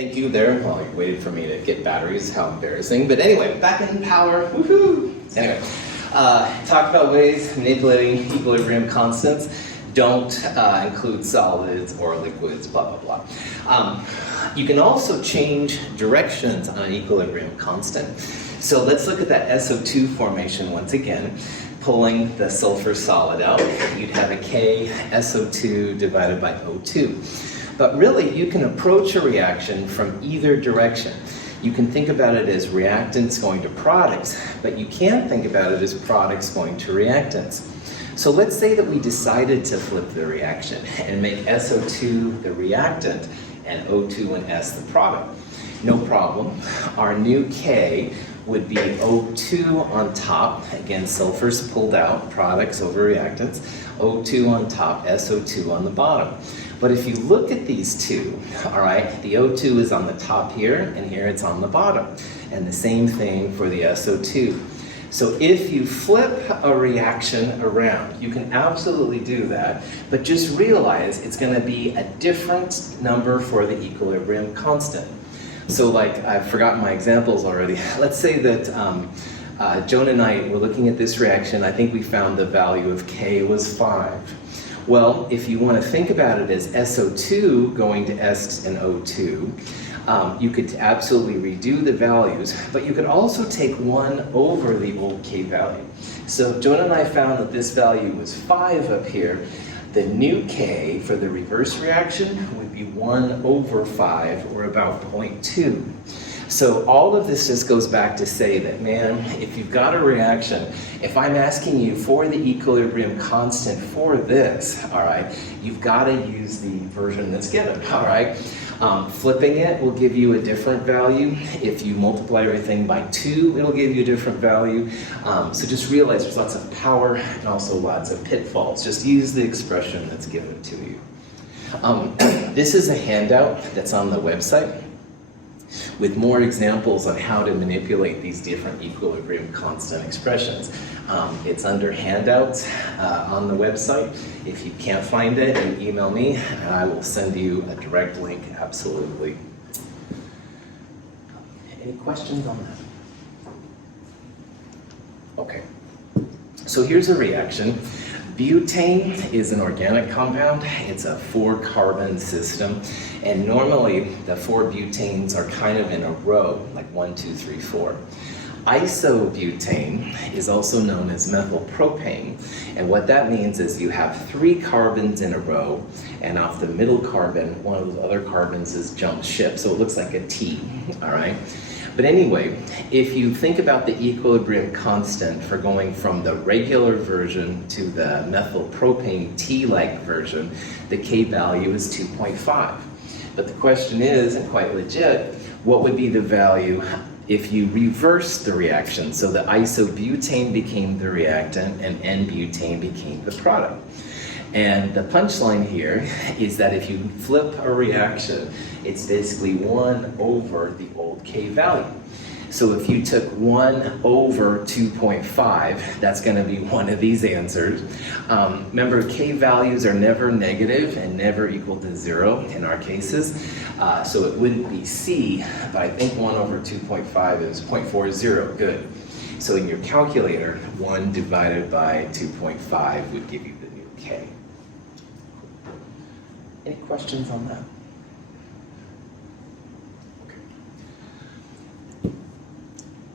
Thank you there. Well, you waited for me to get batteries. How embarrassing. But anyway, back in power. Woohoo! Anyway, talk about ways manipulating equilibrium constants. Don't include solids or liquids, blah, blah, blah. You can also change directions on an equilibrium constant. So let's look at that SO2 formation once again. Pulling the sulfur solid out, you'd have a K SO2 divided by O2. But really, you can approach a reaction from either direction. You can think about it as reactants going to products, but you can think about it as products going to reactants. So let's say that we decided to flip the reaction and make SO2 the reactant and O2 and S the product. No problem. Our new K would be O2 on top, again sulfur's pulled out, products over reactants, O2 on top, SO2 on the bottom. But if you look at these two, all right, the O2 is on the top here, and here it's on the bottom. And the same thing for the SO2. So if you flip a reaction around, you can absolutely do that, but just realize it's going to be a different number for the equilibrium constant. So like, I've forgotten my examples already. Let's say that Joan and I were looking at this reaction. I think we found the value of K was 5. Well, if you want to think about it as SO2 going to S and O2, you could absolutely redo the values, but you could also take 1 over the old K value. So Joan and I found that this value was 5 up here. The new K for the reverse reaction would be 1 over 5, or about 0.2. So all of this just goes back to say that, man, if you've got a reaction, if I'm asking you for the equilibrium constant for this, all right, you've got to use the version that's given, all right? Flipping it will give you a different value. If you multiply everything by 2, it'll give you a different value. So just realize there's lots of power and also lots of pitfalls. Just use the expression that's given to you. This is a handout that's on the website with more examples on how to manipulate these different equilibrium constant expressions. It's under handouts on the website. If you can't find it, you email me and I will send you a direct link, absolutely. Any questions on that? Okay, so here's a reaction. Butane is an organic compound. It's a 4-carbon system. And normally the 4 butanes are kind of in a row, like 1, 2, 3, 4. Isobutane is also known as methylpropane. And what that means is you have 3 carbons in a row, and off the middle carbon, one of those other carbons is jumped ship. So it looks like a T, all right? But anyway, if you think about the equilibrium constant for going from the regular version to the methylpropane T-like version, the K value is 2.5. But the question is, and quite legit, what would be the value if you reversed the reaction? So the isobutane became the reactant and N-butane became the product. And the punchline here is that if you flip a reaction, it's basically 1 over the old K value. So if you took 1 over 2.5, that's going to be one of these answers. Remember, K values are never negative and never equal to 0 in our cases. So it wouldn't be C, but I think 1 over 2.5 is 0.40. Good. So in your calculator, 1 divided by 2.5 would give you the new K. Any questions on that?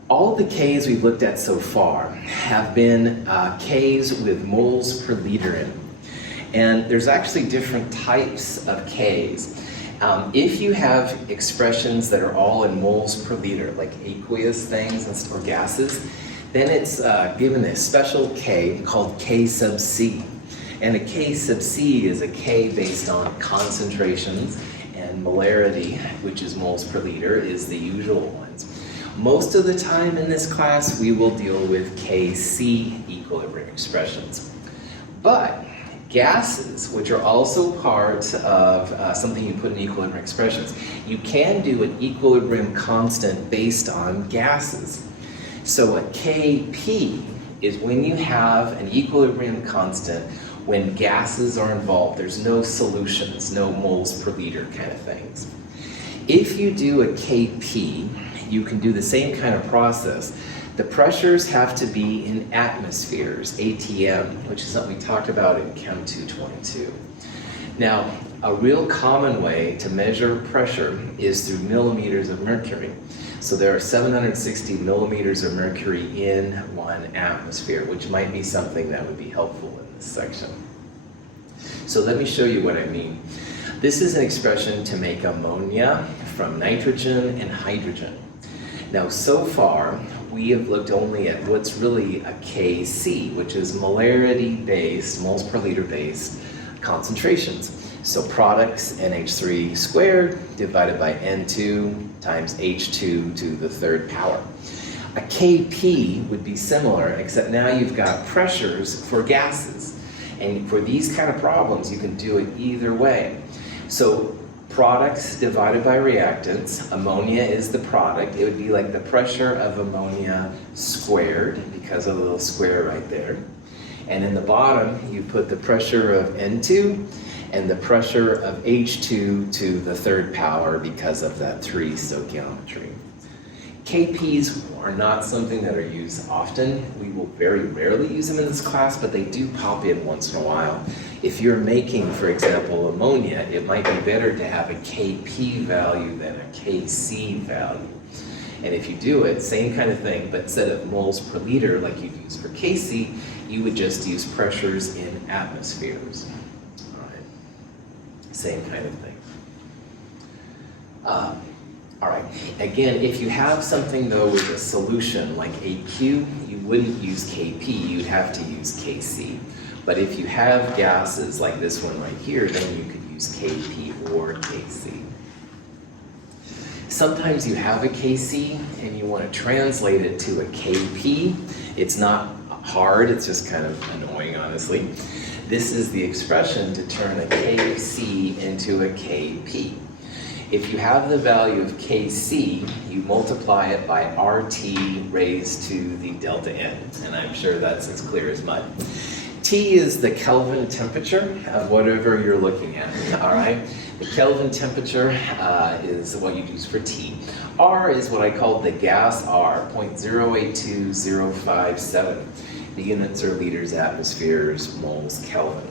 All the Ks we've looked at so far have been Ks with moles per liter in them. And there's actually different types of Ks. If you have expressions that are all in moles per liter, like aqueous things or gases, then it's given a special K called K sub C. And a K sub C is a K based on concentrations, and molarity, which is moles per liter, is the usual ones. Most of the time in this class, we will deal with Kc equilibrium expressions. But gases, which are also part of something you put in equilibrium expressions, you can do an equilibrium constant based on gases. So a Kp is when you have an equilibrium constant when gases are involved. There's no solutions, no moles per liter kind of things. If you do a KP, you can do the same kind of process. The pressures have to be in atmospheres, ATM, which is something we talked about in Chem 222. Now, a real common way to measure pressure is through millimeters of mercury. So there are 760 millimeters of mercury in 1 atmosphere, which might be something that would be helpful in this section. So let me show you what I mean. This is an expression to make ammonia from nitrogen and hydrogen. Now, so far, we have looked only at what's really a Kc, which is molarity-based, moles per liter-based concentrations. So products, NH3 squared divided by N2 times H2 to the 3rd power. A Kp would be similar, except now you've got pressures for gases. And for these kind of problems, you can do it either way. So products divided by reactants, ammonia is the product. It would be like the pressure of ammonia squared, because of the little square right there. And in the bottom, you put the pressure of N2 and the pressure of H2 to the 3rd power because of that 3 stoichiometry. KPs are not something that are used often. We will very rarely use them in this class, but they do pop in once in a while. If you're making, for example, ammonia, it might be better to have a Kp value than a Kc value. And if you do it, same kind of thing, but instead of moles per liter like you'd use for Kc, you would just use pressures in atmospheres. All right. Same kind of thing. All right, again, if you have something though with a solution like AQ, you wouldn't use Kp, you'd have to use Kc. But if you have gases like this one right here, then you could use Kp or Kc. Sometimes you have a Kc and you want to translate it to a Kp. It's not hard, it's just kind of annoying, honestly. This is the expression to turn a Kc into a Kp. If you have the value of Kc, you multiply it by RT raised to the delta N, and I'm sure that's as clear as mud. T is the Kelvin temperature of whatever you're looking at, all right? The Kelvin temperature is what you use for T. R is what I call the gas R, 0.082057. The units are liters, atmospheres, moles, Kelvin.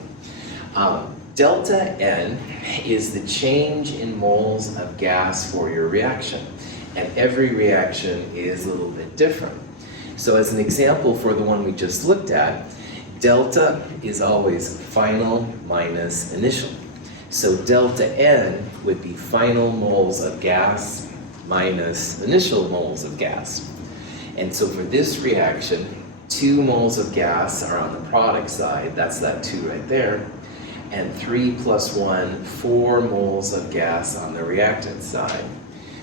Delta N is the change in moles of gas for your reaction, and every reaction is a little bit different. So as an example for the one we just looked at, delta is always final minus initial. So delta N would be final moles of gas minus initial moles of gas. And so for this reaction, 2 moles of gas are on the product side, that's that 2 right there, and 3 plus 1, 4 moles of gas on the reactant side.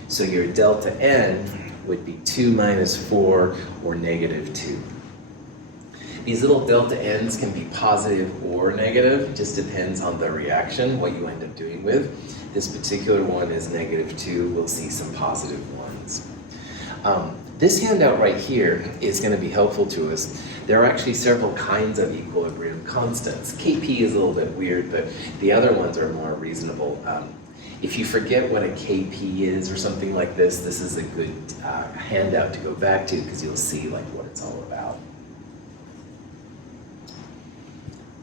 So your delta N would be 2 minus 4, or negative 2. These little delta N's can be positive or negative, just depends on the reaction, what you end up doing with. This particular one is negative 2, we'll see some positive ones. This handout right here is going to be helpful to us. There are actually several kinds of equilibrium constants. Kp is a little bit weird, but the other ones are more reasonable. If you forget what a Kp is or something like this, this is a good handout to go back to because you'll see like what it's all about.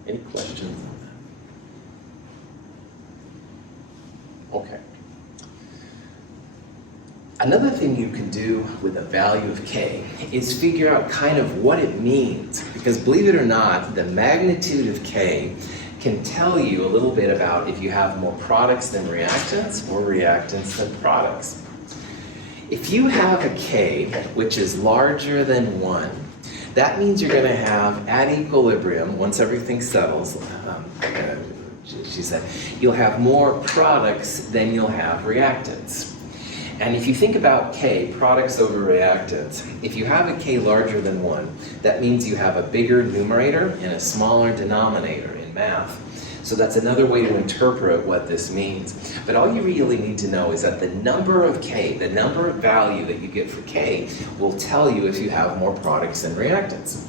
Any questions on that? Okay. Another thing you can do with a value of K is figure out kind of what it means, because believe it or not, the magnitude of K can tell you a little bit about if you have more products than reactants or reactants than products. If you have a K which is larger than 1, that means you're going to have, at equilibrium, once everything settles, she said, you'll have more products than you'll have reactants. And if you think about K, products over reactants, if you have a K larger than 1, that means you have a bigger numerator and a smaller denominator in math. So that's another way to interpret what this means. But all you really need to know is that the number of K, the number of value that you get for K, will tell you if you have more products than reactants.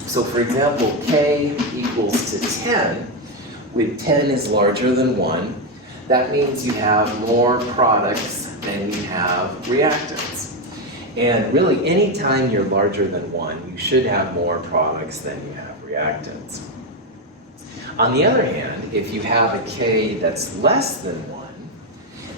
So for example, K equals to 10, with 10 is larger than 1, that means you have more products then you have reactants. And really, anytime you're larger than 1, you should have more products than you have reactants. On the other hand, if you have a K that's less than 1,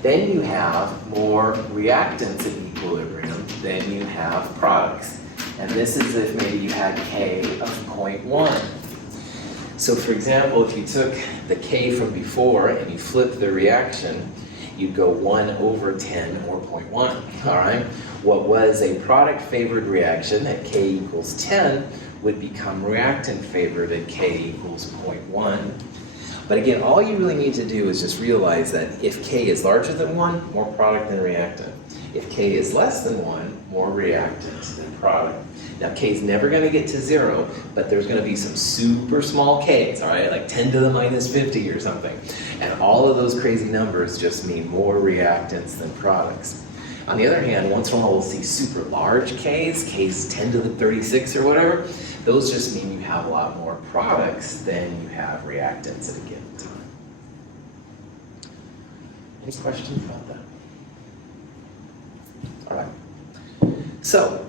then you have more reactants in equilibrium than you have products. And this is if maybe you had K of 0.1. So for example, if you took the K from before and you flip the reaction, you'd go 1 over 10 or 0.1, all right? What was a product-favored reaction at K equals 10 would become reactant-favored at K equals 0.1. But again, all you really need to do is just realize that if K is larger than 1, more product than reactant. If K is less than 1, more reactant than product. Now, K is never going to get to 0, but there's going to be some super small Ks, all right, like 10 to the minus 50 or something. And all of those crazy numbers just mean more reactants than products. On the other hand, once in a while we'll see super large Ks 10 to the 36 or whatever. Those just mean you have a lot more products than you have reactants at a given time. Any questions about that? All right. So,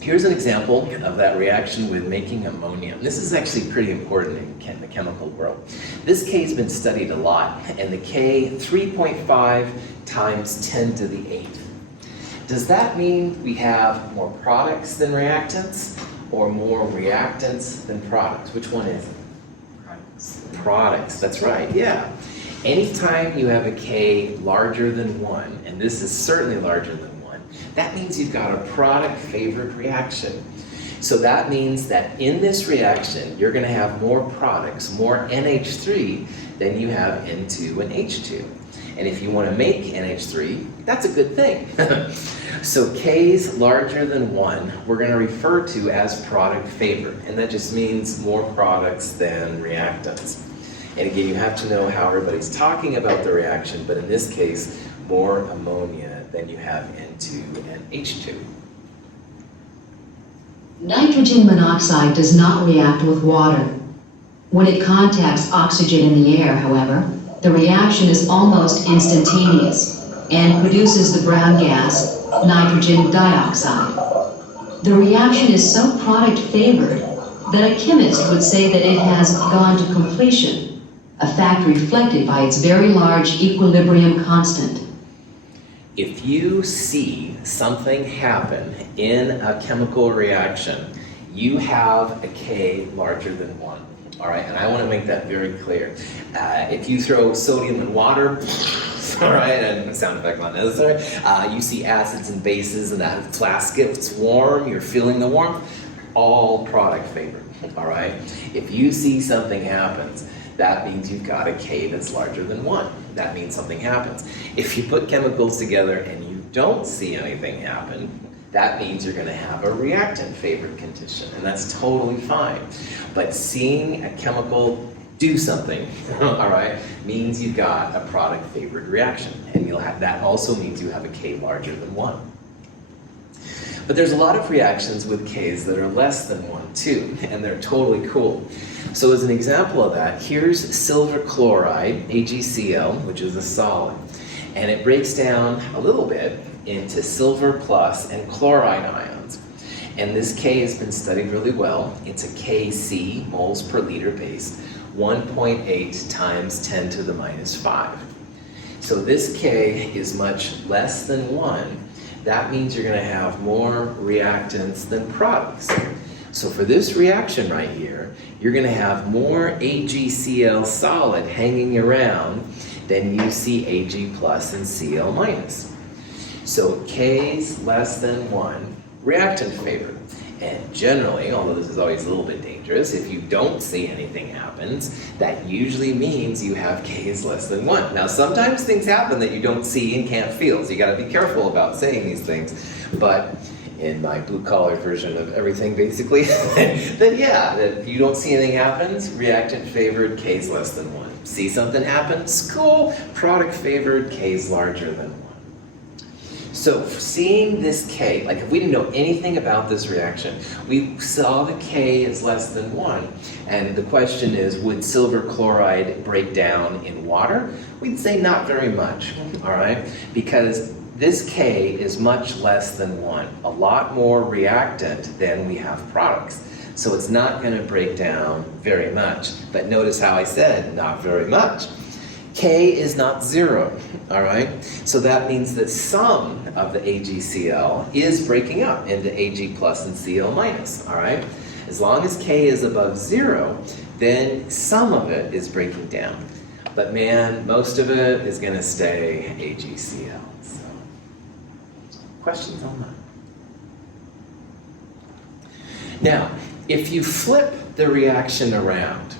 here's an example of that reaction with making ammonia. This is actually pretty important in the chemical world. This K has been studied a lot, and the K 3.5 times 10 to the 8th. Does that mean we have more products than reactants, or more reactants than products? Which one is it? Products. Products, that's right, yeah. Anytime you have a K larger than 1, and this is certainly larger than 1, that means you've got a product-favored reaction. So that means that in this reaction, you're going to have more products, more NH3, than you have N2 and H2. And if you want to make NH3, that's a good thing. So K's larger than 1, we're going to refer to as product-favored. And that just means more products than reactants. And again, you have to know how everybody's talking about the reaction, but in this case, more ammonia than you have N2 and H2. Nitrogen monoxide does not react with water. When it contacts oxygen in the air, however, the reaction is almost instantaneous and produces the brown gas, nitrogen dioxide. The reaction is so product-favored that a chemist would say that it has gone to completion, a fact reflected by its very large equilibrium constant. If you see something happen in a chemical reaction, you have a K larger than 1. All right, and I want to make that very clear. If you throw sodium in water, all right, and sound effect not necessary, you see acids and bases, and that flask gets warm, you're feeling the warmth, all product favored, all right? If you see something happens, that means you've got a K that's larger than 1. That means something happens. If you put chemicals together and you don't see anything happen, that means you're going to have a reactant-favored condition, and that's totally fine. But seeing a chemical do something, all right, means you've got a product-favored reaction, and that also means you have a K larger than 1. But there's a lot of reactions with Ks that are less than 1 too, and they're totally cool. So as an example of that, here's silver chloride, AgCl, which is a solid, and it breaks down a little bit into silver plus and chloride ions. And this K has been studied really well. It's a Kc, moles per liter base, 1.8 times 10 to the minus 5. So this K is much less than 1. That means you're going to have more reactants than products. So for this reaction right here, you're going to have more AgCl solid hanging around than you see Ag plus and Cl minus. So K's less than 1, reactant favored. And generally, although this is always a little bit dangerous, if you don't see anything happens, that usually means you have K's less than 1. Now sometimes things happen that you don't see and can't feel, so you got to be careful about saying these things. But in my blue-collar version of everything, basically, then yeah, that if you don't see anything happens, reactant favored, K's less than 1. See something happen, cool, product favored, K's larger than 1. So seeing this K, like if we didn't know anything about this reaction, we saw the K is less than 1. And the question is, would silver chloride break down in water? We'd say not very much, all right? Because this K is much less than 1, a lot more reactant than we have products. So it's not going to break down very much. But notice how I said not very much. K is not 0, all right? So that means that some of the AgCl is breaking up into Ag plus and Cl minus, all right? As long as K is above 0, then some of it is breaking down. But man, most of it is going to stay AgCl. So, questions on that? Now, if you flip the reaction around,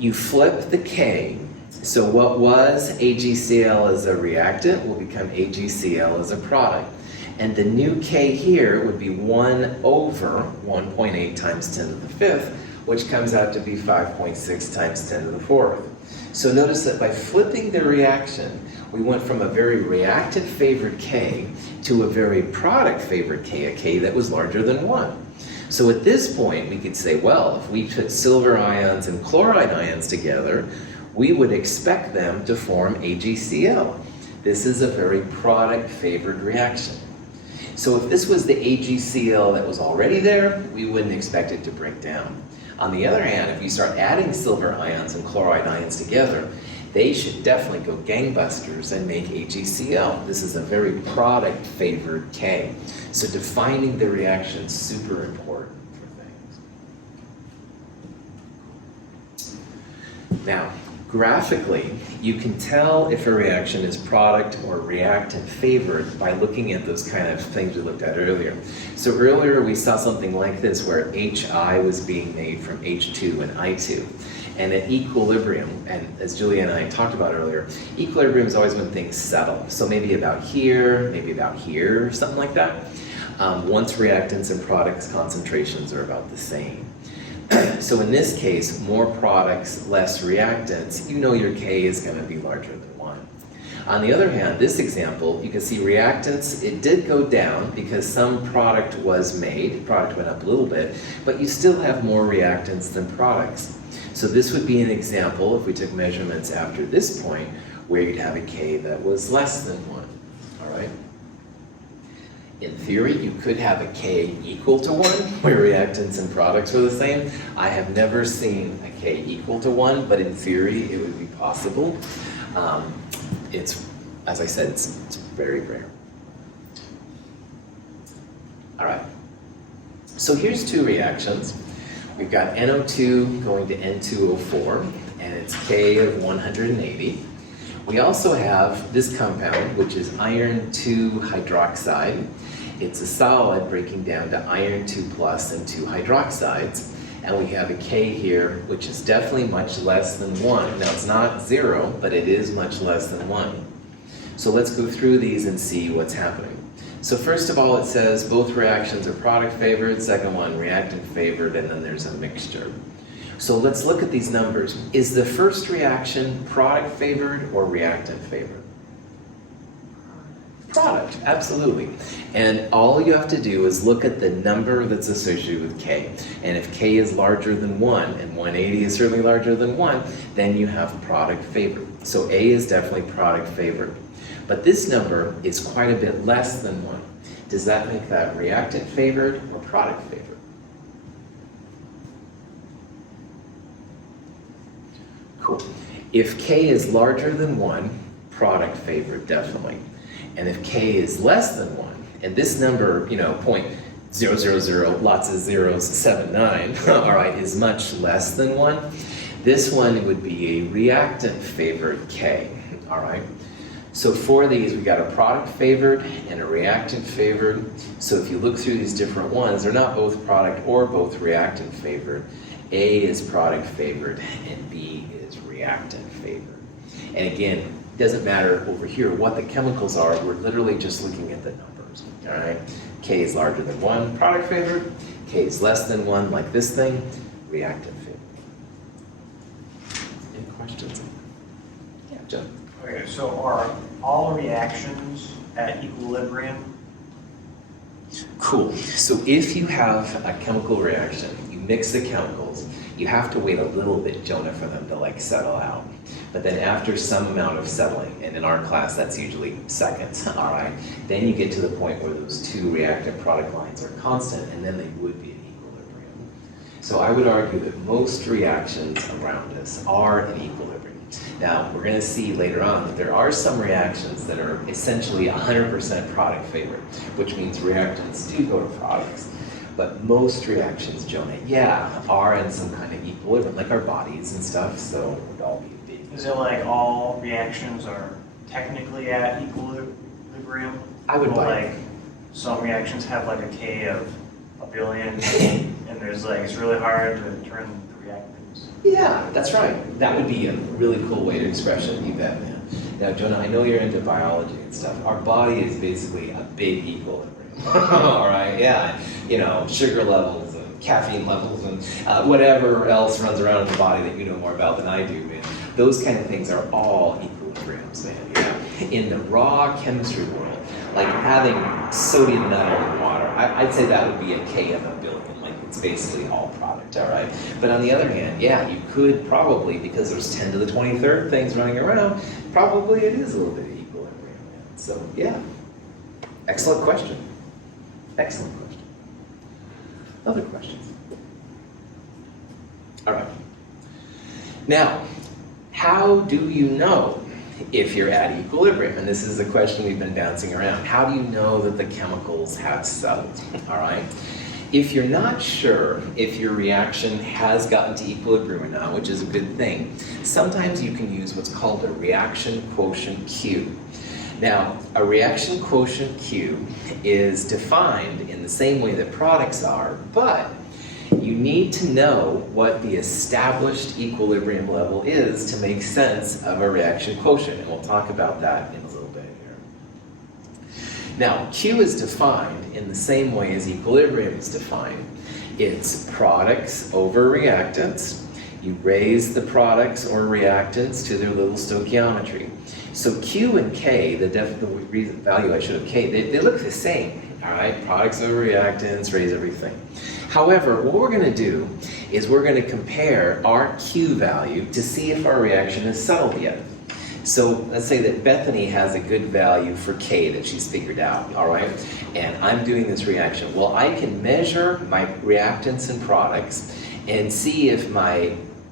you flip the K. So what was AgCl as a reactant will become AgCl as a product. And the new K here would be 1 over 1.8 times 10 to the 5th, which comes out to be 5.6 times 10 to the 4th. So notice that by flipping the reaction, we went from a very reactant-favored K to a very product-favored K, a K that was larger than 1. So at this point, we could say, well, if we put silver ions and chloride ions together, we would expect them to form AgCl. This is a very product-favored reaction. So if this was the AgCl that was already there, we wouldn't expect it to break down. On the other hand, if you start adding silver ions and chloride ions together, they should definitely go gangbusters and make AgCl. This is a very product-favored K. So defining the reaction is super important for things. Now, graphically, you can tell if a reaction is product or reactant favored by looking at those kind of things we looked at earlier. So earlier we saw something like this where HI was being made from H2 and I2. And at equilibrium, and as Julia and I talked about earlier, equilibrium is always when things settle. So maybe about here, something like that. Once reactants and products concentrations are about the same. So in this case, more products, less reactants, you know your K is going to be larger than 1. On the other hand, this example, you can see reactants, it did go down because some product was made, product went up a little bit, but you still have more reactants than products. So this would be an example, if we took measurements after this point, where you'd have a K that was less than 1, all right? In theory, you could have a K equal to 1, where reactants and products are the same. I have never seen a K equal to 1, but in theory, it would be possible. It's, as I said, it's very rare. All right. So here's two reactions. We've got NO2 going to N2O4, and it's K of 180. We also have this compound, which is iron 2 hydroxide. It's a solid breaking down to iron 2 plus and 2 hydroxides. And we have a K here, which is definitely much less than 1. Now, it's not 0, but it is much less than 1. So let's go through these and see what's happening. So first of all, it says both reactions are product favored, second one reactant favored, and then there's a mixture. So let's look at these numbers. Is the first reaction product favored or reactant favored? Product, absolutely. And all you have to do is look at the number that's associated with K. And if K is larger than 1, and 180 is certainly larger than 1, then you have product favored. So A is definitely product favored. But this number is quite a bit less than 1. Does that make that reactant favored or product favored? Cool. If K is larger than 1, product favored, definitely. And if K is less than 1, and this number, 0.000, lots of zeros, 79, all right, is much less than 1, this one would be a reactant favored K, all right? So for these, we got a product favored and a reactant favored. So if you look through these different ones, they're not both product or both reactant favored. A is product favored and B is reactant favored. And again, it doesn't matter over here what the chemicals are, we're literally just looking at the numbers, all right? K is larger than 1, product favored. K is less than 1, like this thing, reactant favored. Any questions? Yeah, Joe. Okay, so are all reactions at equilibrium? Cool. So if you have a chemical reaction, you mix the chemicals, you have to wait a little bit, Jonah, for them to like settle out. But then after some amount of settling, and in our class that's usually seconds, all right, then you get to the point where those two reactant product lines are constant, and then they would be in equilibrium. So I would argue that most reactions around us are in equilibrium. Now, we're going to see later on that there are some reactions that are essentially 100% product favored, which means reactants do go to products. But most reactions, Jonah, yeah, are in some kind of equilibrium, like our bodies and stuff, so it would all be big. Is it like all reactions are technically at equilibrium? I would Or buy like some reactions have like a K of a billion, and there's like, it's really hard to turn the reactants. Yeah, that's right. That would be a really cool way to express it, you bet, man. Now, Jonah, I know you're into biology and stuff. Our body is basically a big equilibrium. All right, yeah. You know, sugar levels and caffeine levels and whatever else runs around in the body that you know more about than I do, man. Those kind of things are all equilibriums, man. Yeah. In the raw chemistry world, like having sodium metal in water, I'd say that would be a K of a billion. Like it's basically all product, all right? But on the other hand, yeah, you could probably, because there's 10 to the 23rd things running around, probably it is a little bit of equilibrium, man. So, yeah. Excellent question. Excellent question. Other questions? All right. Now, how do you know if you're at equilibrium? And this is the question we've been bouncing around. How do you know that the chemicals have settled? All right. If you're not sure if your reaction has gotten to equilibrium or not, which is a good thing, sometimes you can use what's called a reaction quotient Q. Now, a reaction quotient Q is defined in the same way that products are, but you need to know what the established equilibrium level is to make sense of a reaction quotient, and we'll talk about that in a little bit here. Now, Q is defined in the same way as equilibrium is defined. It's products over reactants. You raise the products or reactants to their little stoichiometry. So Q and K, the value I should have K, they look the same, all right? Products over reactants, raise everything. However, what we're going to do is we're going to compare our Q value to see if our reaction is settled yet. So let's say that Bethany has a good value for K that she's figured out, all right? And I'm doing this reaction. Well, I can measure my reactants and products and see if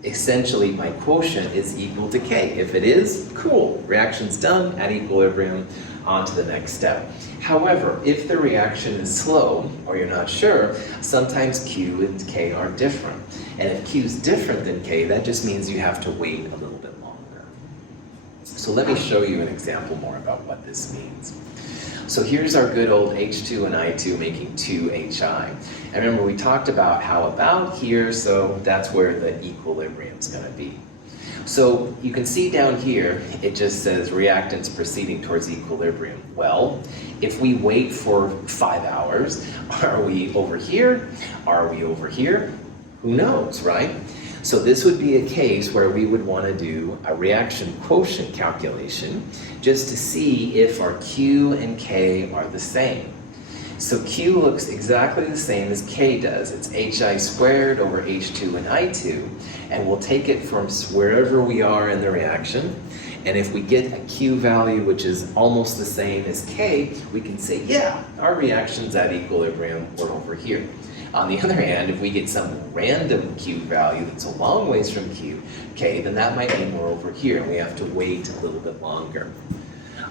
essentially my quotient is equal to K. If it is, cool, reaction's done, at equilibrium, on to the next step. However, if the reaction is slow, or you're not sure, sometimes Q and K are different. And if Q is different than K, that just means you have to wait a little bit longer. So let me show you an example more about what this means. So here's our good old H2 and I2 making 2HI. And remember, we talked about how about here, so that's where the equilibrium's going to be. So you can see down here, it just says reactants proceeding towards equilibrium. Well, if we wait for 5 hours, are we over here? Are we over here? Who knows, right? So this would be a case where we would want to do a reaction quotient calculation just to see if our Q and K are the same. So Q looks exactly the same as K does. It's HI squared over H2 and I2, and we'll take it from wherever we are in the reaction. And if we get a Q value which is almost the same as K, we can say, yeah, our reaction's at equilibrium, we're over here. On the other hand, if we get some random Q value that's a long ways from K, then that might mean we're over here and we have to wait a little bit longer.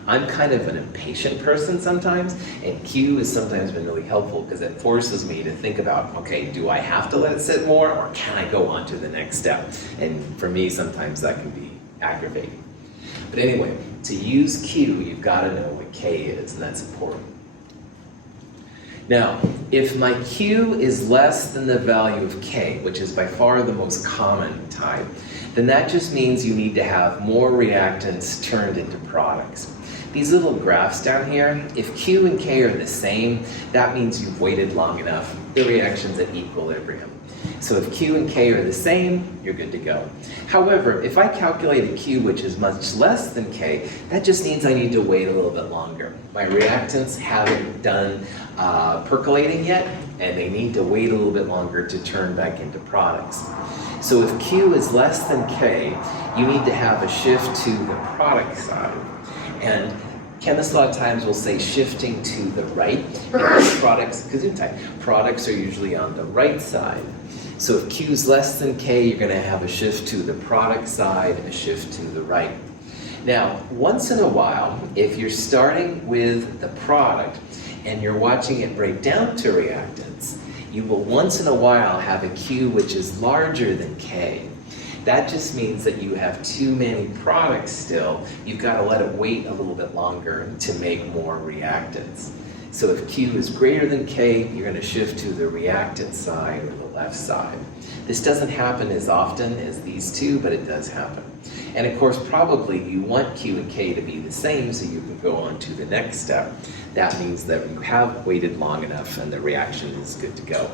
I'm kind of an impatient person sometimes, and Q has sometimes been really helpful because it forces me to think about, okay, do I have to let it sit more, or can I go on to the next step? And for me, sometimes that can be aggravating. But anyway, to use Q, you've got to know what K is, and that's important. Now, if my Q is less than the value of K, which is by far the most common type, then that just means you need to have more reactants turned into products. these little graphs down here, if Q and K are the same, that means you've waited long enough. The reaction's at equilibrium. So if Q and K are the same, you're good to go. However, if I calculate a Q which is much less than K, that just means I need to wait a little bit longer. My reactants haven't done percolating yet, and they need to wait a little bit longer to turn back into products. So if Q is less than K, you need to have a shift to the product side. And chemists a lot of times will say shifting to the right, because products are usually on the right side. So if Q is less than K, you're going to have a shift to the product side, a shift to the right. Now, once in a while, if you're starting with the product and you're watching it break down to reactants, you will once in a while have a Q which is larger than K. That just means that you have too many products still. You've got to let it wait a little bit longer to make more reactants. So if Q is greater than K, you're going to shift to the reactant side or the left side. This doesn't happen as often as these two, but it does happen. And of course, probably you want Q and K to be the same so you can go on to the next step. That means that you have waited long enough and the reaction is good to go.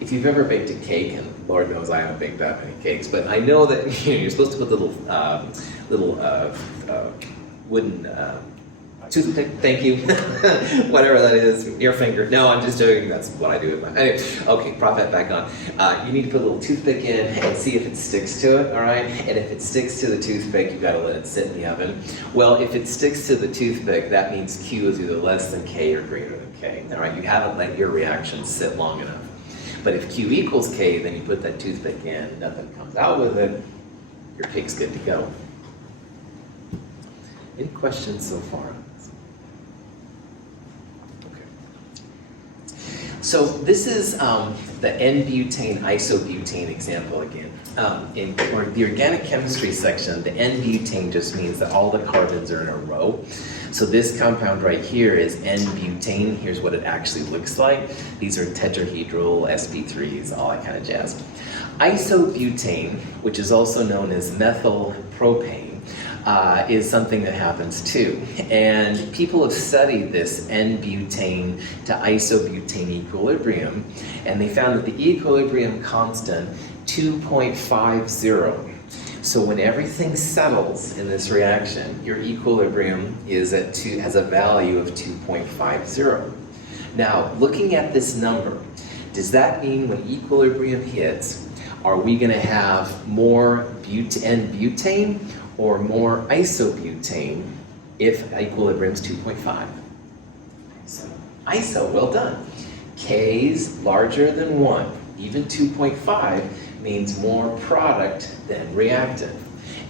If you've ever baked a cake, and Lord knows I haven't baked that many cakes, but I know that you're supposed to put little wooden toothpick, thank you, whatever that is, your finger. No, I'm just joking, that's what I do with my, anyway, okay, prop that back on. You need to put a little toothpick in and see if it sticks to it, all right? And if it sticks to the toothpick, you've got to let it sit in the oven. Well, if it sticks to the toothpick, that means Q is either less than K or greater than K, all right? You haven't let your reaction sit long enough. But if Q equals K, then you put that toothpick in, nothing comes out with it, your cake's good to go. Any questions so far? So this is the N-Butane isobutane example again. In the organic chemistry section, the N-Butane just means that all the carbons are in a row. So this compound right here is N-Butane. Here's what it actually looks like. These are tetrahedral, sp3s, all that kind of jazz. Isobutane, which is also known as methylpropane, is something that happens too. And people have studied this N-butane to isobutane equilibrium, and they found that the equilibrium constant 2.50. So when everything settles in this reaction, your equilibrium is has a value of 2.50. Now, looking at this number, does that mean when equilibrium hits, are we going to have more N-butane or more isobutane if equilibrium is 2.5? So, iso, well done. K's larger than 1, even 2.5 means more product than reactant.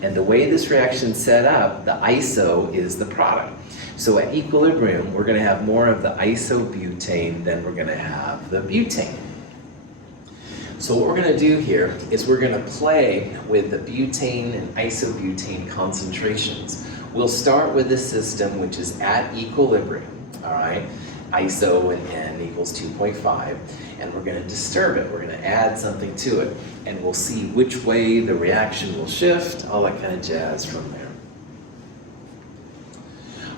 And the way this reaction's set up, the iso is the product. So at equilibrium, we're going to have more of the isobutane than we're going to have the butane. So what we're going to do here is we're going to play with the butane and isobutane concentrations. We'll start with the system which is at equilibrium, all right? Iso and N equals 2.5, and we're going to disturb it. We're going to add something to it, and we'll see which way the reaction will shift, all that kind of jazz from there.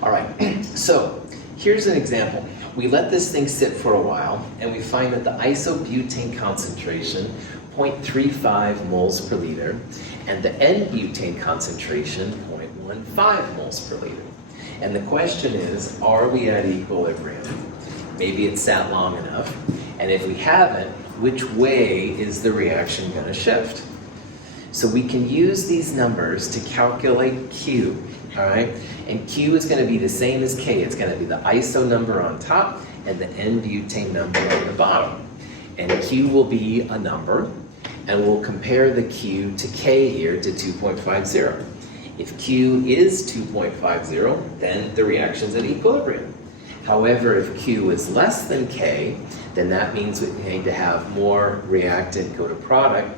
All right, so here's an example. We let this thing sit for a while, and we find that the isobutane concentration, 0.35 moles per liter, and the N-butane concentration, 0.15 moles per liter. And the question is, are we at equilibrium? Maybe it's sat long enough, and if we haven't, which way is the reaction going to shift? So we can use these numbers to calculate Q, all right? And Q is going to be the same as K. It's going to be the iso number on top and the N-butane number on the bottom. And Q will be a number, and we'll compare the Q to K here to 2.50. If Q is 2.50, then the reaction's at equilibrium. However, if Q is less than K, then that means we need to have more reactant go to product.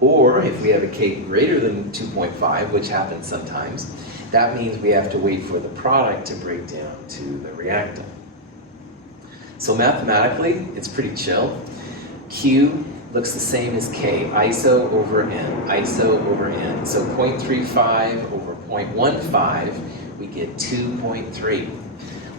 Or if we have a K greater than 2.5, which happens sometimes, that means we have to wait for the product to break down to the reactant. So mathematically, it's pretty chill. Q looks the same as K, iso over N, iso over N. So 0.35 over 0.15 we get 2.3.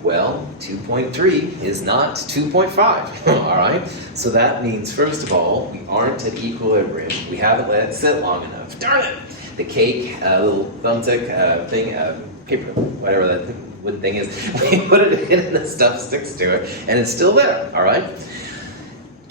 Well, 2.3 is not 2.5, all right? So that means, first of all, we aren't at equilibrium. We haven't let it sit long enough. Darn it! The cake, little thumbstick thing, paper, whatever that wood thing is, we put it in and the stuff sticks to it, and it's still there, all right?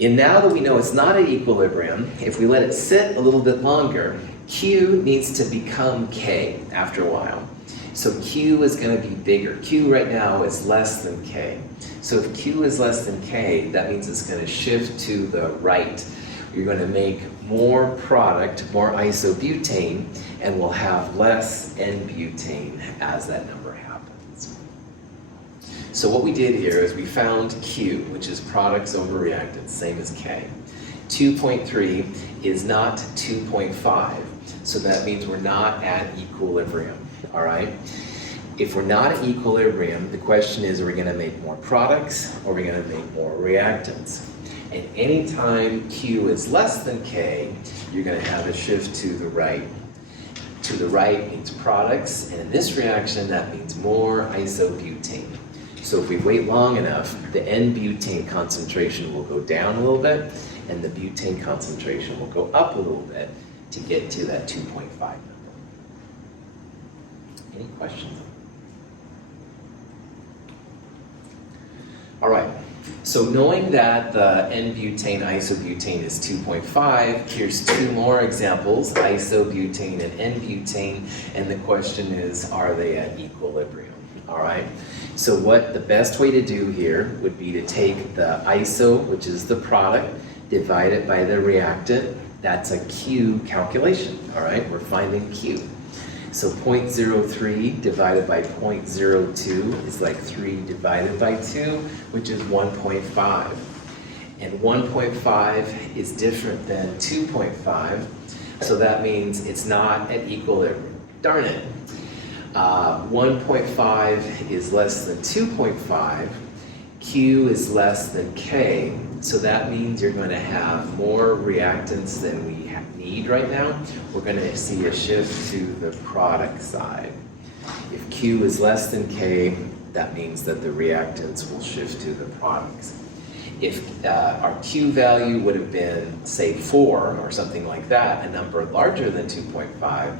And now that we know it's not at equilibrium, if we let it sit a little bit longer, Q needs to become K after a while. So Q is going to be bigger. Q right now is less than K. So if Q is less than K, that means it's going to shift to the right. You're going to make more product, more isobutane, and we'll have less N-butane as that number happens. So what we did here is we found Q, which is products over reactants, same as K. 2.3 is not 2.5, so that means we're not at equilibrium. All right? If we're not at equilibrium, the question is, are we going to make more products or are we going to make more reactants? And anytime Q is less than K, you're going to have a shift to the right. To the right means products, and in this reaction, that means more isobutane. So if we wait long enough, the N-butane concentration will go down a little bit, and the butane concentration will go up a little bit to get to that 2.5 number. Any questions? All right, so knowing that the N-butane isobutane is 2.5, here's two more examples, isobutane and N-butane, and the question is, are they at equilibrium? All right, so what the best way to do here would be to take the iso, which is the product, divide it by the reactant. That's a Q calculation, all right? We're finding Q. So 0.03 divided by 0.02 is like 3 divided by 2, which is 1.5. And 1.5 is different than 2.5, so that means it's not at equilibrium. Darn it. 1.5 is less than 2.5. Q is less than K, so that means you're going to have more reactants than we need right now. We're going to see a shift to the product side. If Q is less than K, that means that the reactants will shift to the products. If our Q value would have been, say, 4 or something like that, a number larger than 2.5,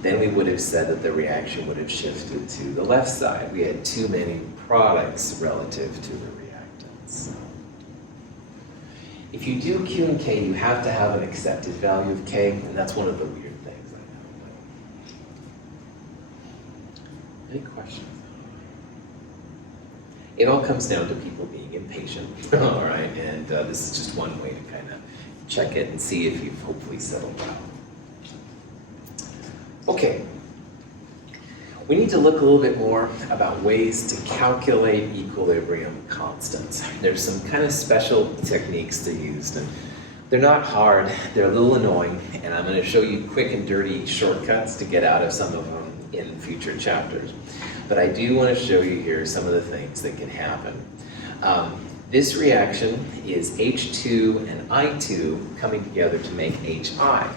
then we would have said that the reaction would have shifted to the left side. We had too many products relative to the reactants. If you do Q and K, you have to have an accepted value of K, and that's one of the weird things I know. Any questions? It all comes down to people being impatient, all right? And this is just one way to kind of check it and see if you've hopefully settled down. Okay. We need to look a little bit more about ways to calculate equilibrium constants. There's some kind of special techniques to use, and they're not hard, they're a little annoying, and I'm going to show you quick and dirty shortcuts to get out of some of them in future chapters. But I do want to show you here some of the things that can happen. This reaction is H2 and I2 coming together to make HI.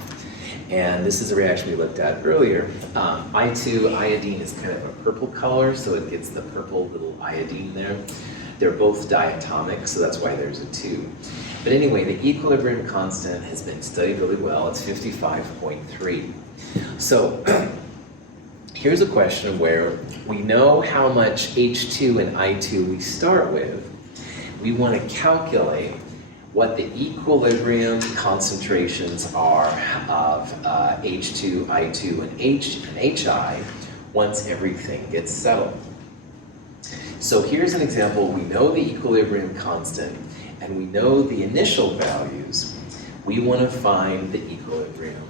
And this is a reaction we looked at earlier. I2 iodine is kind of a purple color, so it gets the purple little iodine there. They're both diatomic, so that's why there's a 2. But anyway, the equilibrium constant has been studied really well. It's 55.3. So here's a question where we know how much H2 and I2 we start with. We want to calculate what the equilibrium concentrations are of H2, I2, and HI once everything gets settled. So here's an example. We know the equilibrium constant, and we know the initial values. We want to find the equilibrium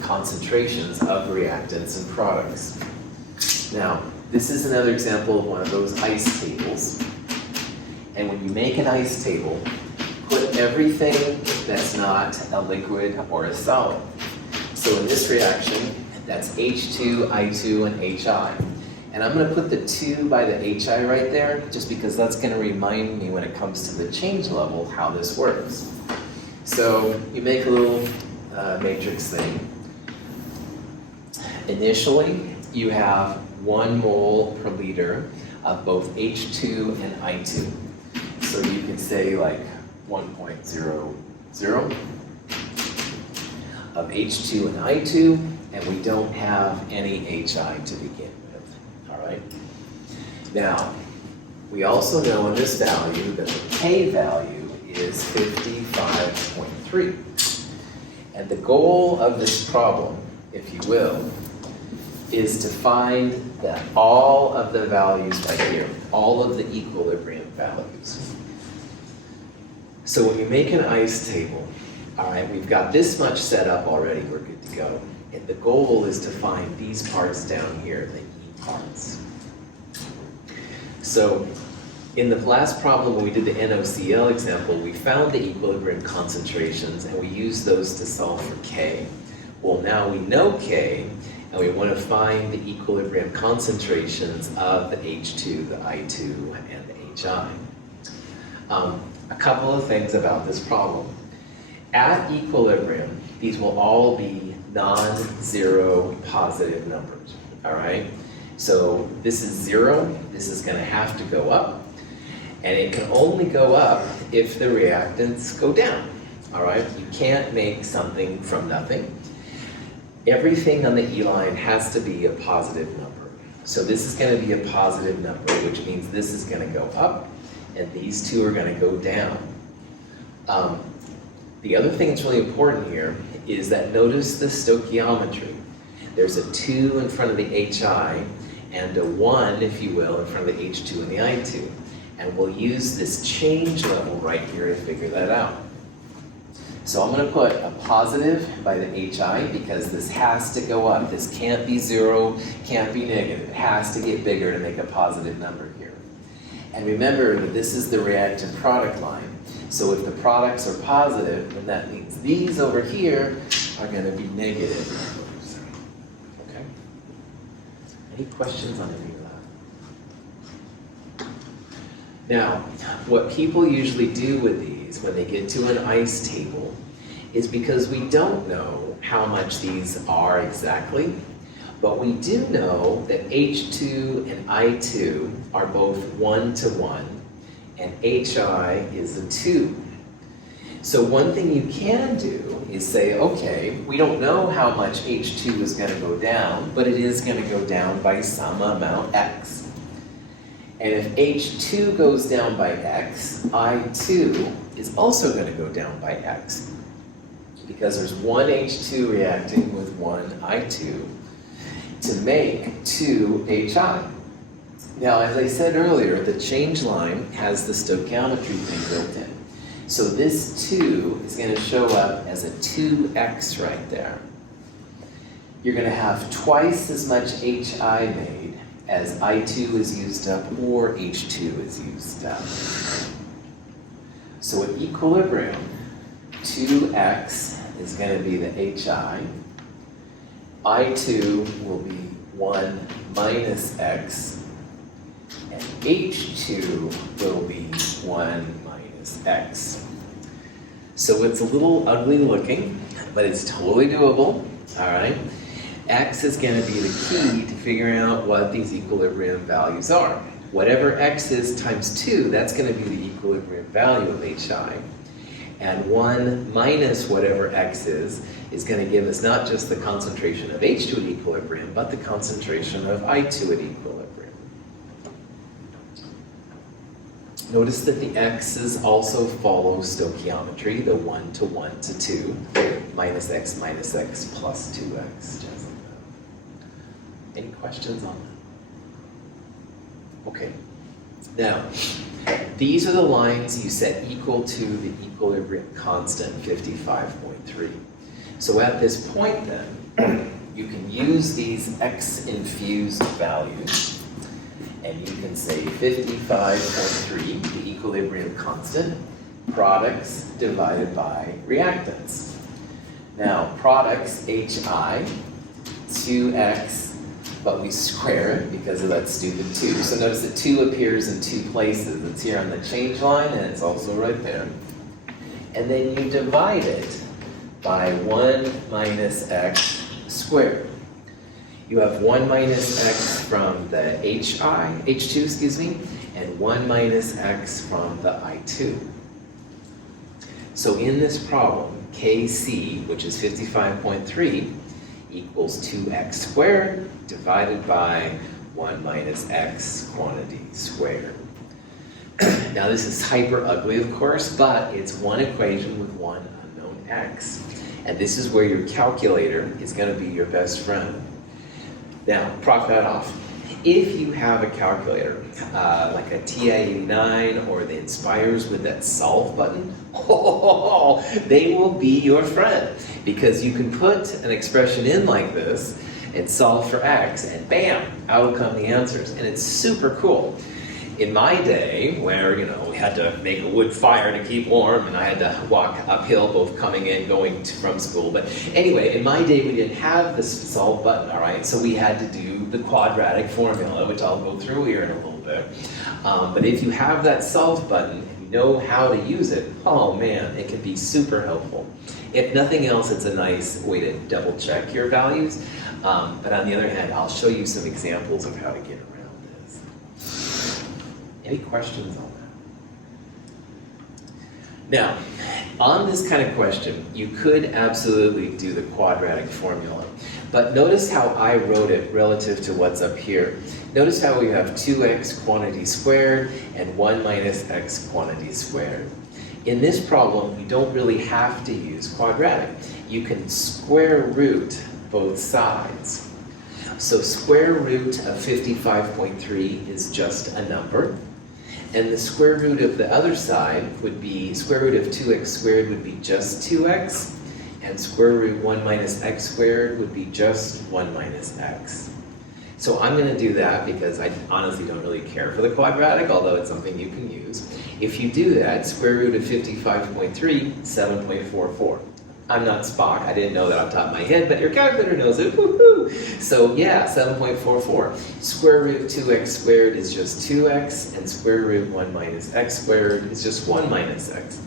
concentrations of reactants and products. Now, this is another example of one of those ice tables. And when you make an ice table, put everything that's not a liquid or a solid. So in this reaction, that's H2, I2, and HI. And I'm going to put the 2 by the HI right there, just because that's going to remind me when it comes to the change level how this works. So you make a little matrix thing. Initially, you have 1 mole per liter of both H2 and I2. So you could say like 1.00 of H2 and I2, and we don't have any HI to begin with, all right? Now, we also know in this value that the K value is 55.3. And the goal of this problem, if you will, is to find that all of the values right here, all of the equilibrium values. So when you make an ice table, all right, we've got this much set up already, we're good to go. And the goal is to find these parts down here, the E parts. So in the last problem when we did the NOCl example, we found the equilibrium concentrations and we used those to solve for K. Well, now we know K, and we want to find the equilibrium concentrations of the H2, the I2, and the HI. A couple of things about this problem. At equilibrium, these will all be non-zero positive numbers, all right? So this is 0, this is going to have to go up, and it can only go up if the reactants go down, all right? You can't make something from nothing. Everything on the E line has to be a positive number. So this is going to be a positive number, which means this is going to go up, and these two are going to go down. The other thing that's really important here is that notice the stoichiometry. There's a 2 in front of the HI and a 1, if you will, in front of the H2 and the I2. And we'll use this change level right here to figure that out. So I'm going to put a positive by the HI because this has to go up. This can't be 0, can't be negative. It has to get bigger to make a positive number here. And remember that this is the reactant product line. So if the products are positive, then that means these over here are going to be negative numbers. Okay? Any questions on any of that? Now, what people usually do with these when they get to an ice table is because we don't know how much these are exactly, but we do know that H2 and I2 are both 1 to 1, and HI is a 2. So one thing you can do is say, okay, we don't know how much H2 is going to go down, but it is going to go down by some amount X. And if H2 goes down by X, I2 is also going to go down by X. Because there's one H2 reacting with one I2 to make 2 HI. Now, as I said earlier, the change line has the stoichiometry thing built in. So this 2 is going to show up as a 2X right there. You're going to have twice as much HI made as I2 is used up or H2 is used up. So at equilibrium, 2X is going to be the HI. I2 will be 1 minus X. And H2 will be 1 minus X. So it's a little ugly looking, but it's totally doable, all right? X is going to be the key to figuring out what these equilibrium values are. Whatever X is times 2, that's going to be the equilibrium value of HI. And 1 minus whatever X is going to give us not just the concentration of H2 at equilibrium, but the concentration of I2 at equilibrium. Notice that the X's also follow stoichiometry, the 1 to 1 to 2, minus X plus 2X. Just like that. Any questions on that? Okay. Now, these are the lines you set equal to the equilibrium constant, 55.3. So at this point then, you can use these X-infused values, and you can say 55.3, the equilibrium constant, products divided by reactants. Now, products, HI, 2X, but we square it because of that stupid 2. So notice that 2 appears in 2 places. It's here on the change line, and it's also right there. And then you divide it by 1 minus X squared. You have 1 minus x from the H2, excuse me, and 1 minus x from the I2. So in this problem, Kc, which is 55.3, equals 2x squared divided by 1 minus x quantity squared. Now this is hyper ugly, of course, but it's one equation with one unknown x. And this is where your calculator is going to be your best friend. Now, prop that off. If you have a calculator, like a TI-89 or the Inspires with that solve button, they will be your friend, because you can put an expression in like this and solve for x, and bam, out will come the answers. And it's super cool. In my day, where we had to make a wood fire to keep warm, and I had to walk uphill both coming and going from school. But anyway, in my day, we didn't have this solve button, all right? So we had to do the quadratic formula, which I'll go through here in a little bit. But if you have that solve button and you know how to use it, oh man, it can be super helpful. If nothing else, it's a nice way to double check your values. But on the other hand, I'll show you some examples of how to get around this. Any questions on that? Now, on this kind of question, you could absolutely do the quadratic formula. But notice how I wrote it relative to what's up here. Notice how we have 2x quantity squared and 1 minus x quantity squared. In this problem, you don't really have to use quadratic. You can square root both sides. So square root of 55.3 is just a number. And the square root of the other side would be, square root of 2x squared would be just 2x, and square root 1 minus x squared would be just 1 minus x. So I'm going to do that because I honestly don't really care for the quadratic, although it's something you can use. If you do that, square root of 55.3, 7.44. I'm not Spock, I didn't know that off the top of my head, but your calculator knows it, woohoo! So yeah, 7.44. Square root of 2x squared is just 2x, and square root 1 minus x squared is just 1 minus x.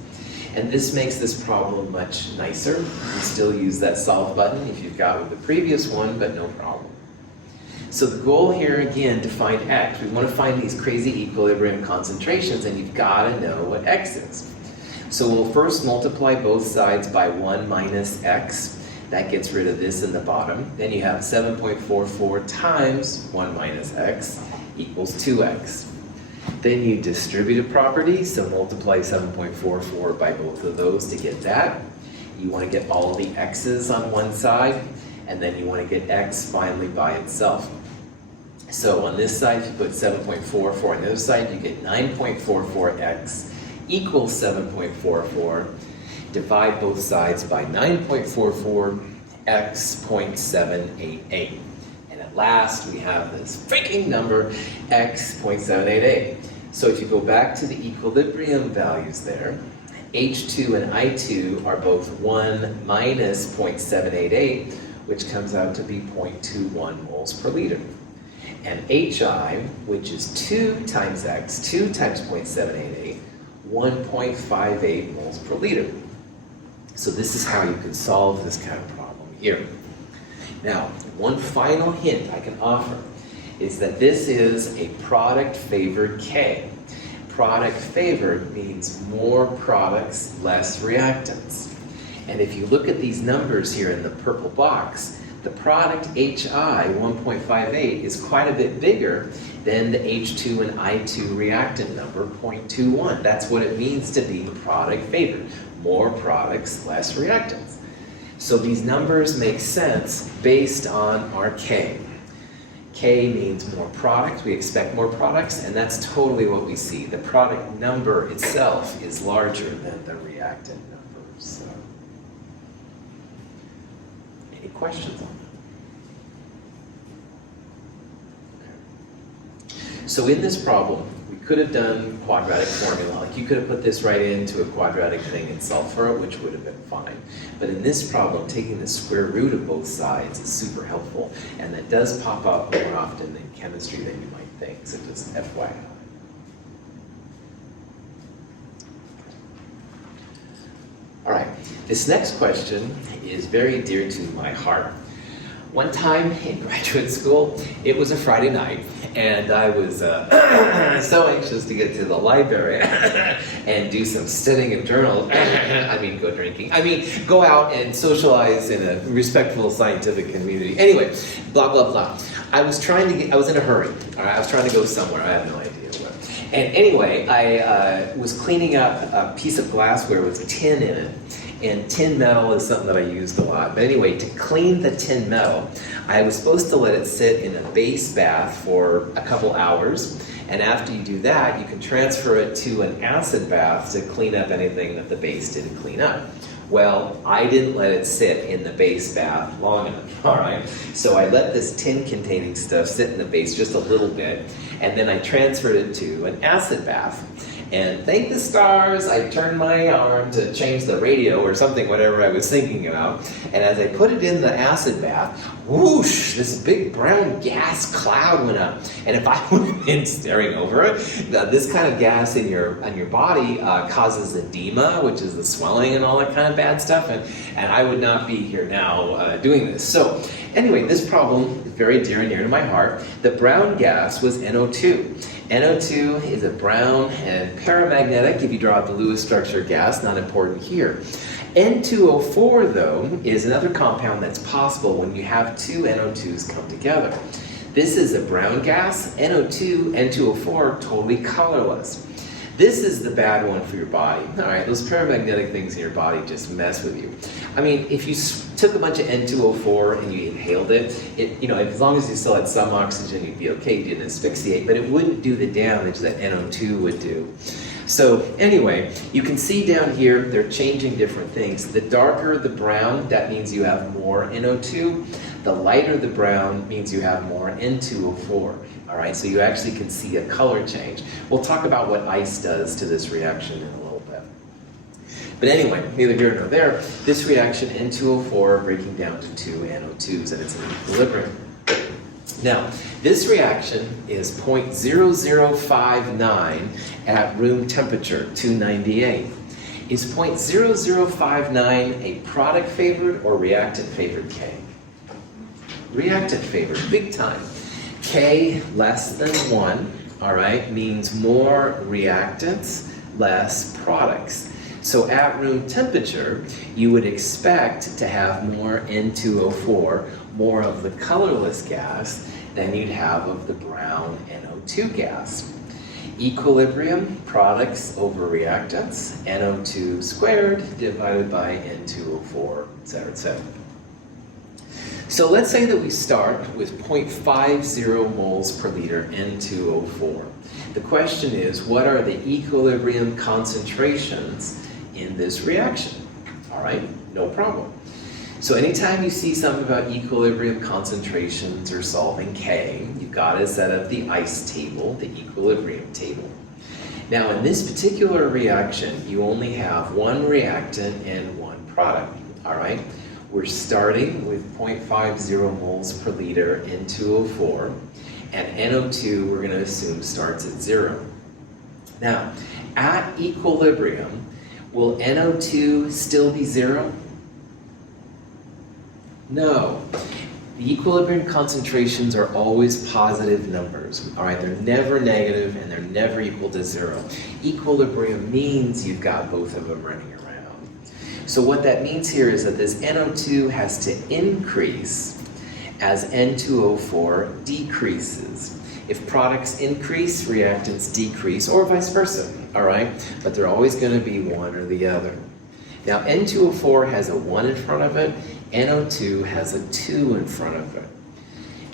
And this makes this problem much nicer. You still use that solve button if you've got with the previous one, but no problem. So the goal here again to find x, we want to find these crazy equilibrium concentrations, and you've got to know what x is. So we'll first multiply both sides by 1 minus x. That gets rid of this in the bottom. Then you have 7.44 times 1 minus x equals 2x. Then you distribute a property, so multiply 7.44 by both of those to get that. You want to get all the x's on one side, and then you want to get x finally by itself. So on this side, if you put 7.44, on the other side, you get 9.44x equals 7.44. Divide both sides by 9.44, x 0.788. And at last, we have this freaking number, x 0.788. So if you go back to the equilibrium values there, H2 and I2 are both 1 minus 0.788, which comes out to be 0.21 moles per liter. And HI, which is 2 times x, 2 times 0.788, 1.58 moles per liter. So this is how you can solve this kind of problem here. Now, one final hint I can offer is that this is a product favored K. Product favored means more products, less reactants. And if you look at these numbers here in the purple box, the product HI, 1.58, is quite a bit bigger than the H2 and I2 reactant number, 0.21. That's what it means to be product favored. More products, less reactants. So these numbers make sense based on our K. K means more products, we expect more products, and that's totally what we see. The product number itself is larger than the reactant numbers. So. Any questions on that? Okay. So in this problem, we could have done quadratic formula. Like you could have put this right into a quadratic thing and solved for it, which would have been fine. But in this problem, taking the square root of both sides is super helpful. And that does pop up more often in chemistry than you might think. So just FYI. All right, this next question is very dear to my heart. One time in graduate school, it was a Friday night, and I was so anxious to get to the library and do some studying of journals. I mean, go drinking. I mean, go out and socialize in a respectful scientific community. Anyway, blah, blah, blah. I was in a hurry. All right? I was trying to go somewhere. I have no idea where. And anyway, I was cleaning up a piece of glassware with tin in it. And tin metal is something that I used a lot. But anyway, to clean the tin metal, I was supposed to let it sit in a base bath for a couple hours. And after you do that, you can transfer it to an acid bath to clean up anything that the base didn't clean up. Well, I didn't let it sit in the base bath long enough, all right? So I let this tin-containing stuff sit in the base just a little bit, and then I transferred it to an acid bath. And thank the stars, I turned my arm to change the radio or something, whatever I was thinking about. And as I put it in the acid bath, whoosh, this big brown gas cloud went up. And if I would have been staring over it, this kind of gas on your body causes edema, which is the swelling and all that kind of bad stuff. And I would not be here now doing this. So anyway, this problem is very dear and near to my heart. The brown gas was NO2. NO2 is a brown and paramagnetic, if you draw up the Lewis structure gas, not important here. N2O4, though, is another compound that's possible when you have two NO2s come together. This is a brown gas, NO2, N2O4, totally colorless. This is the bad one for your body. All right, those paramagnetic things in your body just mess with you. I mean, if you took a bunch of N2O4 and you inhaled it, as long as you still had some oxygen, you'd be okay, you didn't asphyxiate, but it wouldn't do the damage that NO2 would do. So anyway, you can see down here, they're changing different things. The darker the brown, that means you have more NO2. The lighter the brown means you have more N2O4. All right, so you actually can see a color change. We'll talk about what ice does to this reaction in a little bit. But anyway, neither here nor there, this reaction, N2O4 breaking down to two NO2s, and it's in equilibrium. Now, this reaction is 0.0059 at room temperature, 298. Is 0.0059 a product favored or reactant favored K? Reactant favored, big time. K less than 1, all right, means more reactants, less products. So at room temperature, you would expect to have more N2O4, more of the colorless gas, than you'd have of the brown NO2 gas. Equilibrium, products over reactants, NO2 squared divided by N2O4, etc., etc. So let's say that we start with 0.50 moles per liter N2O4. The question is, what are the equilibrium concentrations in this reaction? All right, no problem. So anytime you see something about equilibrium concentrations or solving K, you've got to set up the ICE table, the equilibrium table. Now in this particular reaction, you only have one reactant and one product, all right? We're starting with 0.50 moles per liter N2O4, and NO2 we're going to assume starts at 0. Now, at equilibrium, will NO2 still be 0? No. The equilibrium concentrations are always positive numbers, all right? They're never negative and they're never equal to 0. Equilibrium means you've got both of them running around. So what that means here is that this NO2 has to increase as N2O4 decreases. If products increase, reactants decrease, or vice versa, all right? But they're always going to be one or the other. Now, N2O4 has a 1 in front of it, NO2 has a 2 in front of it.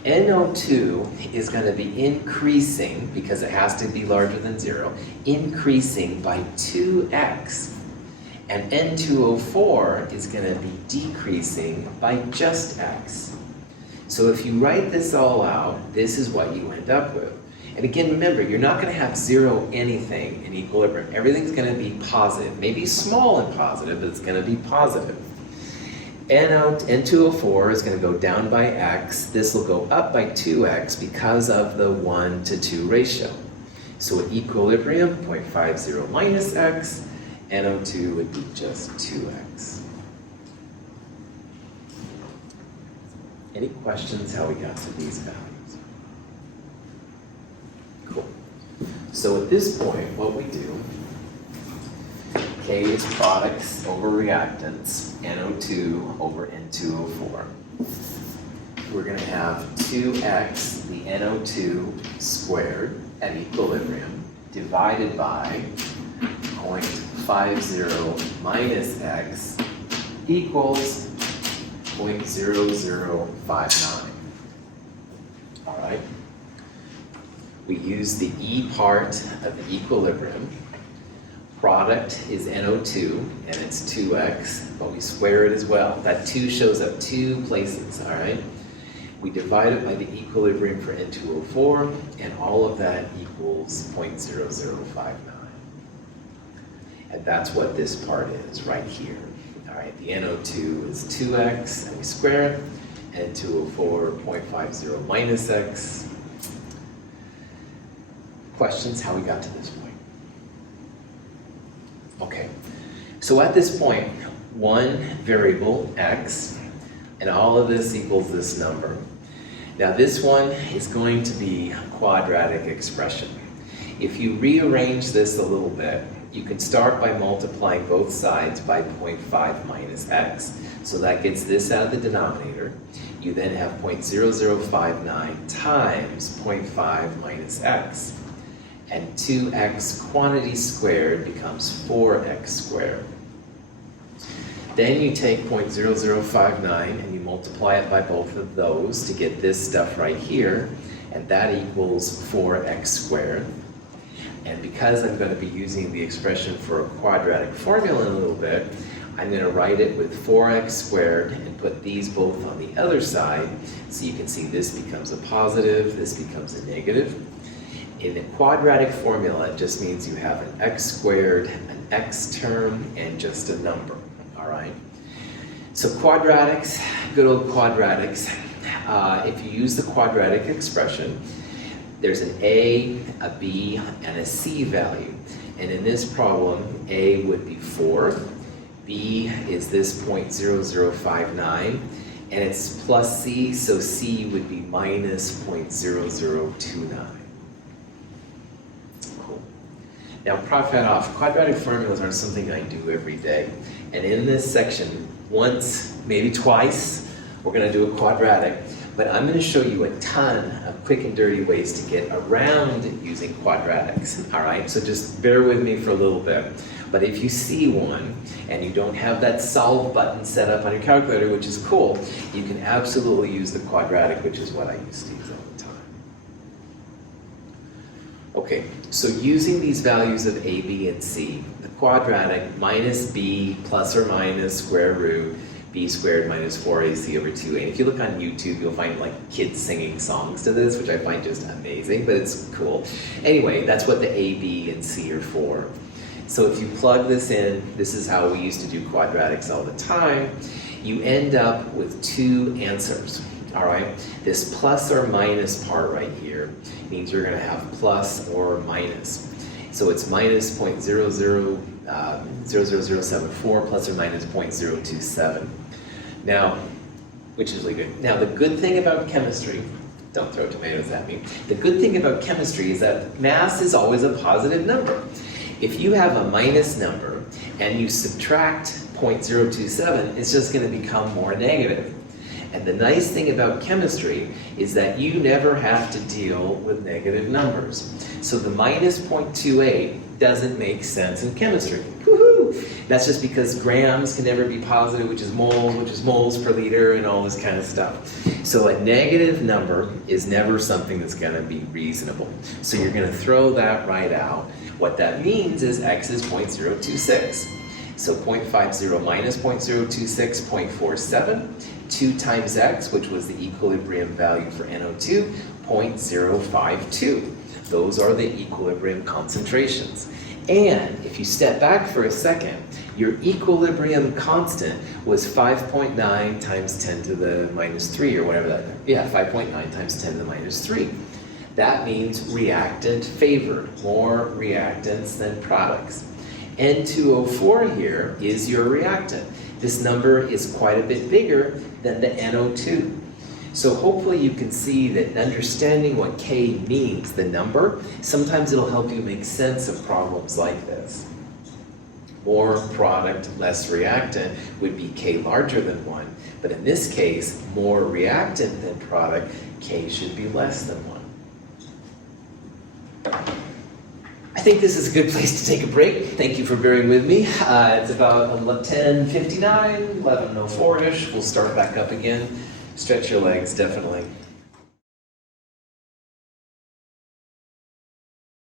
NO2 is going to be increasing, because it has to be larger than 0, increasing by 2x. And N2O4 is going to be decreasing by just x. So if you write this all out, this is what you end up with. And again, remember, you're not going to have 0 anything in equilibrium. Everything's going to be positive. Maybe small and positive, but it's going to be positive. N2O4 is going to go down by x. This will go up by 2x because of the 1 to 2 ratio. So at equilibrium, 0.50 minus x, NO2 would be just 2x. Any questions how we got to these values? Cool. So at this point, what we do, K is products over reactants, NO2 over N2O4. We're going to have 2x, the NO2 squared at equilibrium, divided by 0.50 minus x equals 0.0059. All right? We use the E part of the equilibrium. Product is NO2, and it's 2x, but we square it as well. That 2 shows up 2 places, all right? We divide it by the equilibrium for N2O4, and all of that equals 0.0059. And that's what this part is right here. All right, the NO2 is 2x, and we square it. N2O4, 0.50 minus x. Questions how we got to this point? Okay, so at this point, one variable, x, and all of this equals this number. Now this one is going to be a quadratic expression. If you rearrange this a little bit, you can start by multiplying both sides by 0.5 minus x. So that gets this out of the denominator. You then have 0.0059 times 0.5 minus x. And 2x quantity squared becomes 4x squared. Then you take 0.0059 and you multiply it by both of those to get this stuff right here, and that equals 4x squared. And because I'm going to be using the expression for a quadratic formula in a little bit, I'm going to write it with 4x squared and put these both on the other side, so you can see this becomes a positive, this becomes a negative. In the quadratic formula, it just means you have an x squared, an x term, and just a number, all right? So quadratics, good old quadratics. If you use the quadratic expression, there's an a, b, and a c value. And in this problem, a would be 4, b is this 0.0059, and it's plus c, so c would be minus 0.0029. Now, Prof had off, quadratic formulas aren't something I do every day. And in this section, once, maybe twice, we're going to do a quadratic. But I'm going to show you a ton of quick and dirty ways to get around using quadratics. All right, so just bear with me for a little bit. But if you see one and you don't have that solve button set up on your calculator, which is cool, you can absolutely use the quadratic, which is what I used to use all the time. Okay, so using these values of a, b, and c, the quadratic minus b plus or minus square root b squared minus 4ac over 2a. And if you look on YouTube, you'll find like kids singing songs to this, which I find just amazing, but it's cool. Anyway, that's what the a, b, and c are for. So if you plug this in, this is how we used to do quadratics all the time, you end up with 2 answers. All right, this plus or minus part right here means you're going to have plus or minus. So it's minus 0.0074 plus or minus 0.027. Now, which is really good. Now, the good thing about chemistry, don't throw tomatoes at me. The good thing about chemistry is that mass is always a positive number. If you have a minus number and you subtract 0.027, it's just going to become more negative. And the nice thing about chemistry is that you never have to deal with negative numbers. So the minus 0.28 doesn't make sense in chemistry. Woohoo! That's just because grams can never be positive, which is moles per liter and all this kind of stuff. So a negative number is never something that's going to be reasonable. So you're going to throw that right out. What that means is x is 0.026. So 0.50 minus 0.026, 0.47. 2 times x, which was the equilibrium value for NO2, 0.052. Those are the equilibrium concentrations. And if you step back for a second, your equilibrium constant was 5.9 times 10 to the minus 3, or whatever that is. Yeah, 5.9 times 10 to the minus 3. That means reactant favored, more reactants than products. N2O4 here is your reactant. This number is quite a bit bigger than the NO2. So hopefully you can see that understanding what K means, the number, sometimes it'll help you make sense of problems like this. More product, less reactant would be K larger than 1. But in this case, more reactant than product, K should be less than 1. I think this is a good place to take a break. Thank you for bearing with me. It's about 10:59, 11:04-ish. We'll start back up again. Stretch your legs, definitely.